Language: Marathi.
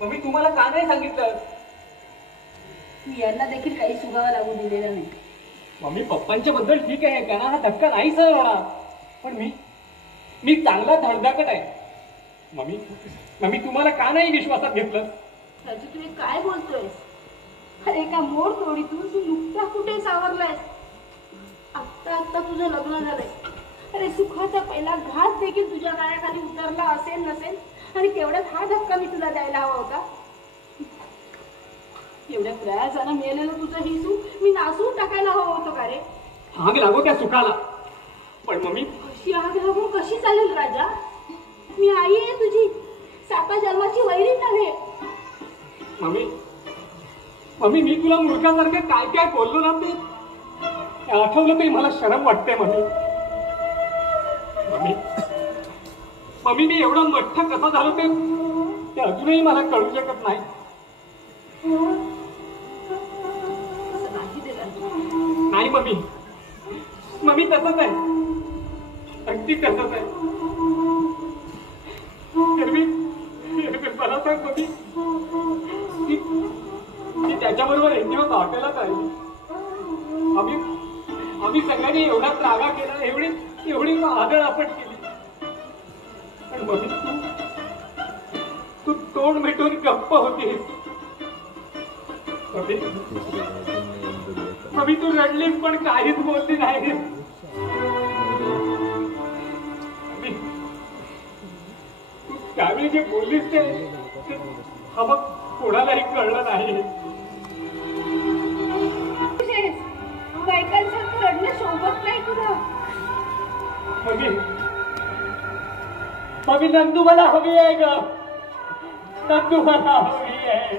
मम्मी तुम्हाला का नाही सांगितलं? मी यांना देखील काही सुगावा लागू दिलेला नाही. मम्मी पप्पांच्या बद्दल ठीक आहे, त्यांना हा धक्का नाही सहन होणार, पण मी चांगला धडधाकट आहे. मम्मी मम्मी तुम्हाला का नाही विश्वासात घेतलं? राजू तुम्ही काय बोलतोयस? अरे एका मोड तोडीतून तू नुकता कुठे सावरलायस? आत्ता आत्ता तुझं लग्न झालंय. अरे सुखाचा पहिला घास देखील तुझ्या गाण्याखाली उतरला असेल नसेल, आणि तेवढ्यात हा धक्का मी तुला द्यायला हवा होता. एवढ्या प्रयासानं मिळालेलं तुझं ही सुख मी नासून टाकायला हवं होतं का रे? आग लागो त्या सुखाला, पण मम्मी अशी आग लागून कशी चालेल राजा? मी आई आहे तुझी, साता जन्माची वैरी नव्हे. मम्मी मम्मी मी तुला मूर्खासारखं काय काय बोललो ना, ते आठवलं तरी मला शरम वाटते. मम्मी मम्मी मम्मी मी एवढा मठ्ठ कसा झालो ते अजूनही मला कळू शकत नाही. नाही मम्मी मम्मी तसंच आहे, अगदी तसंच आहे. मला सांग मम्मी, ती त्याच्याबरोबर एक दिवस हॉटेलात आली. आम्ही सगळ्यांनी एवढा त्रागा केला, एवढी आदळआपट केली, पण मम्मी तू तोंड मिटून गप्प होती. मम्मी तू रडलीस पण काहीच बोलली नाही. तू त्यावेळी जे बोललीस ते हा मग कोणालाही कळलं नाही. बायकांसारखं रडणं शोभत नाही तुला. मम्मी नंदू मला हवी आहे ग, नंदू मला हवी आहे.